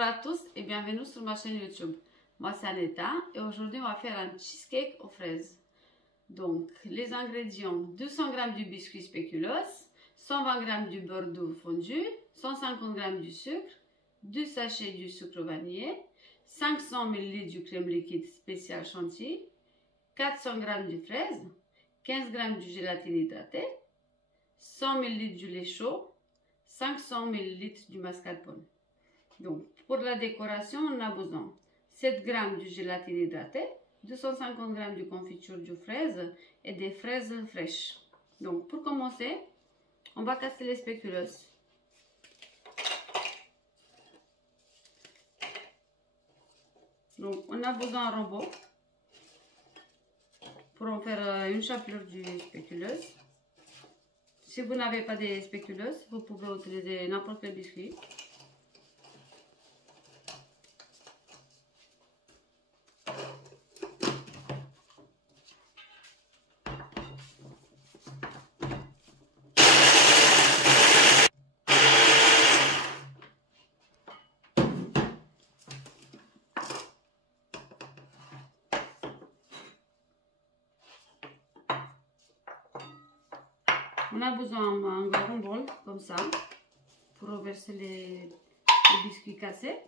Bonjour à tous et bienvenue sur ma chaîne YouTube. Moi c'est Aneta et aujourd'hui on va faire un cheesecake aux fraises. Donc les ingrédients: 200 g du biscuit spéculoos, 120 g du beurre doux fondu, 150 g du sucre, 2 sachets du sucre vanillé, 500 ml du crème liquide spécial chantilly, 400 g de fraises, 15 g de gélatine hydratée, 100 ml du lait chaud, 500 ml du mascarpone. Donc, pour la décoration, on a besoin 7 g de gélatine hydratée, 250 g de confiture de fraises et des fraises fraîches. Donc, pour commencer, on va casser les spéculoos. Donc, on a besoin d'un robot pour en faire une chapelure du spéculoos. Si vous n'avez pas de spéculoos, vous pouvez utiliser n'importe quel biscuit. On a besoin d'un grand bol comme ça pour reverser les biscuits cassés.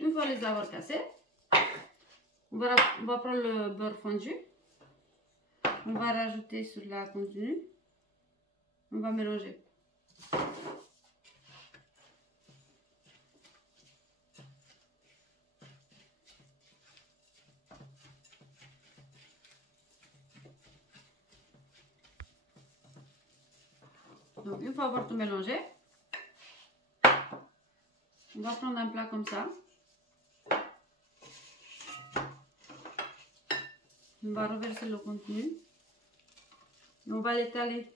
Une fois les avoir cassés, on va prendre le beurre fondu, on va rajouter sur la continue, on va mélanger. Donc une fois avoir tout mélangé, on va prendre un plat comme ça. On va reverser le contenu. Et on va l'étaler.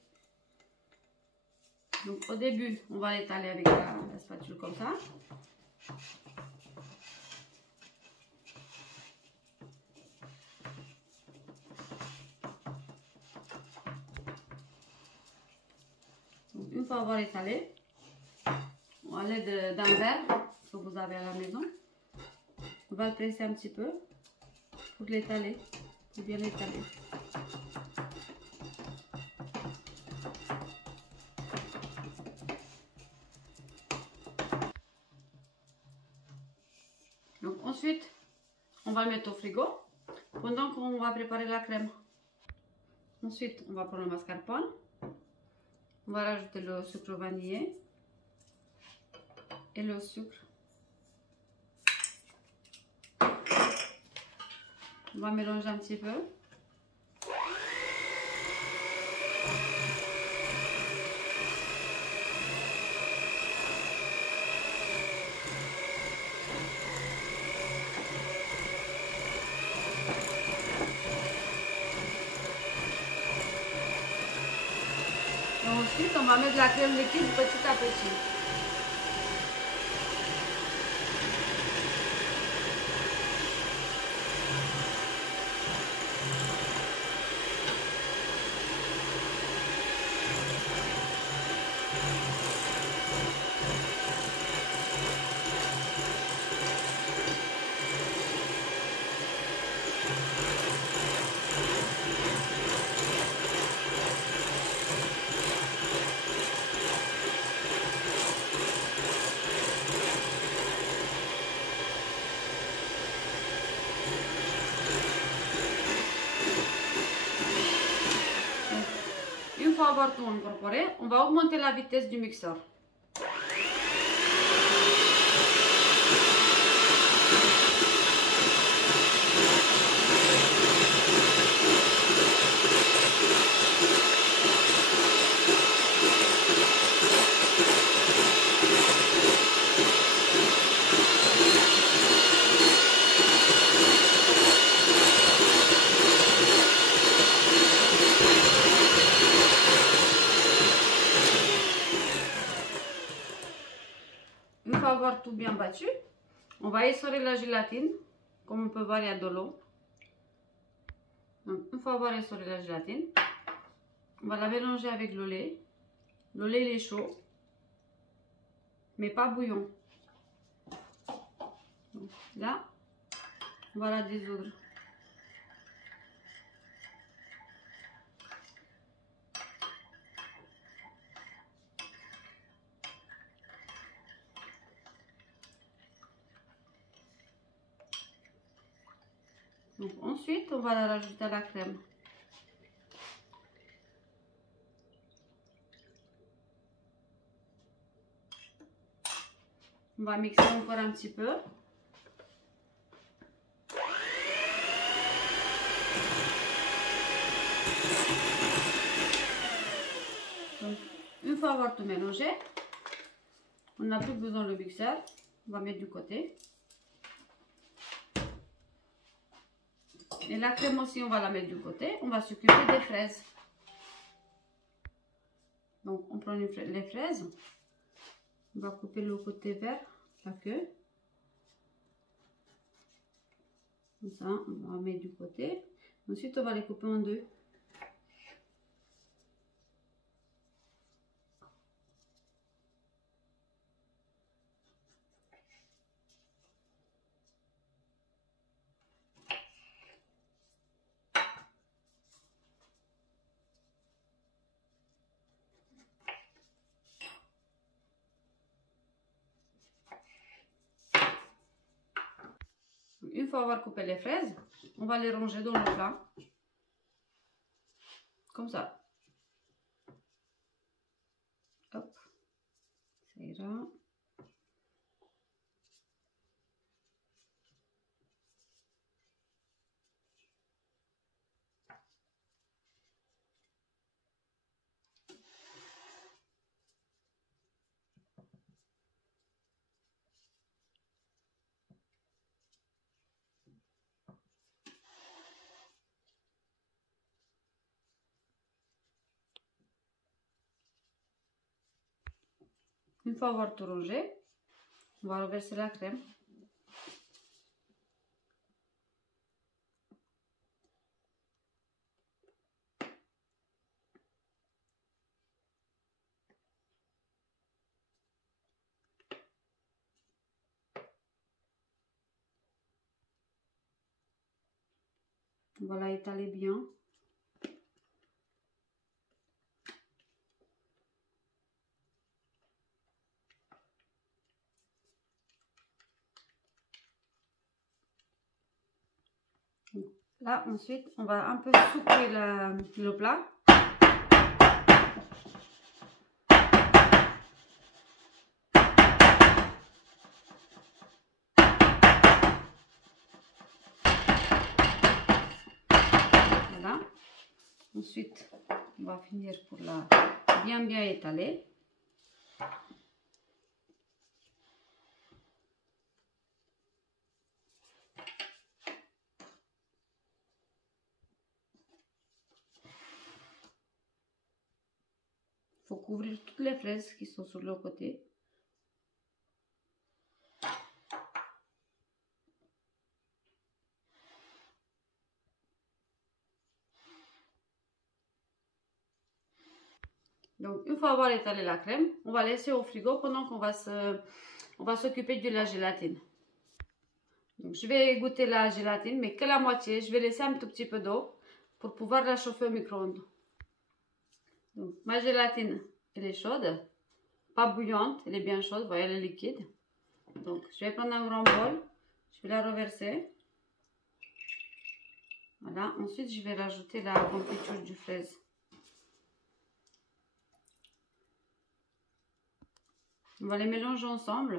Donc au début, on va l'étaler avec la spatule comme ça. Donc, une fois avoir étalé, à l'aide d'un verre que vous avez à la maison, on va le presser un petit peu pour l'étaler. Bien étaler. Donc ensuite, on va le mettre au frigo pendant qu'on va préparer la crème. Ensuite, on va prendre le mascarpone. On va rajouter le sucre vanillé et le sucre. On va mélanger un petit peu. Et ensuite, on va mettre la crème liquide petit à petit. Une fois avoir tout incorporé, on va augmenter la vitesse du mixeur. avoir tout bien battu, on va essorer la gélatine. Comme on peut voir, il y a de l'eau. Donc, une fois avoir essoré la gélatine, on va la mélanger avec le lait. Le lait, il est chaud, mais pas bouillon. Donc, là, on va la dissoudre. Donc, ensuite, on va la rajouter à la crème. On va mixer encore un petit peu. Donc, une fois avoir tout mélangé, on n'a plus besoin de le mixeur. On va mettre du côté. Et la crème aussi, on va la mettre du côté. On va s'occuper des fraises. Donc, on prend les fraises. On va couper le côté vert, la queue. Comme ça, on va mettre du côté. Ensuite, on va les couper en deux. Une fois avoir coupé les fraises, on va les ranger dans le plat. Comme ça. Hop. Ça ira. Une fois avoir tout rangé, on va reverser la crème. On va la étaler bien. Là, ensuite, on va un peu secouer le plat. Voilà. Ensuite, on va finir pour la bien étaler. Il faut couvrir toutes les fraises qui sont sur le côté. Donc, une fois avoir étalé la crème, on va laisser au frigo pendant qu'on va s'occuper de la gélatine. Donc, je vais goûter la gélatine, mais que la moitié. Je vais laisser un tout petit peu d'eau pour pouvoir la chauffer au micro-ondes. Donc, ma gélatine, elle est chaude, pas bouillante, elle est bien chaude, vous voyez, elle est liquide. Donc, je vais prendre un grand bol, je vais la reverser. Voilà, ensuite, je vais rajouter la confiture du fraise. On va les mélanger ensemble.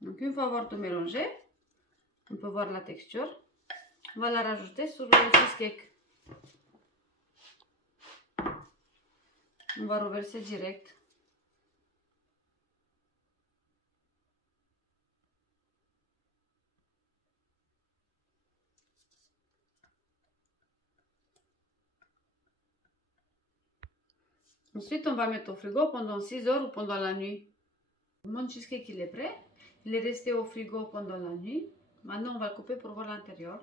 Donc, une fois avoir tout mélangé, on peut voir la texture. On va la rajouter sur le cheesecake. On va reverser direct. Ensuite, on va mettre au frigo pendant 6 heures ou pendant la nuit. Mon cheesecake, il est prêt. Il est resté au frigo pendant la nuit. Maintenant, on va le couper pour voir l'intérieur.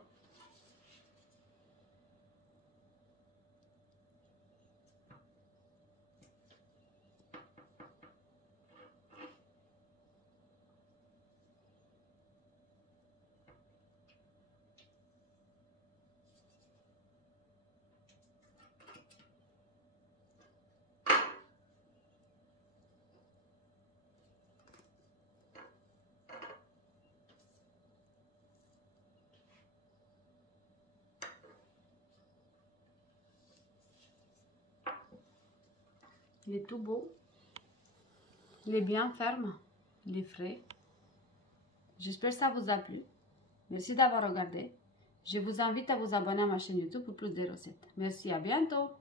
Il est tout beau. Il est bien ferme. Il est frais. J'espère que ça vous a plu. Merci d'avoir regardé. Je vous invite à vous abonner à ma chaîne YouTube pour plus de recettes. Merci, à bientôt.